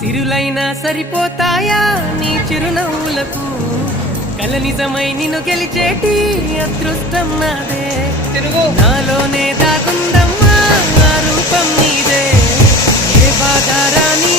సిరులైనా సరిపోతాయా నీ చిరునవ్వులకు కల నిజమై నిన్ను గెలిచేటి అదృష్టం నాదే నాలోనే దాగుందమ్మా ఆ రూపం నీదే ఏ బాధారా నీ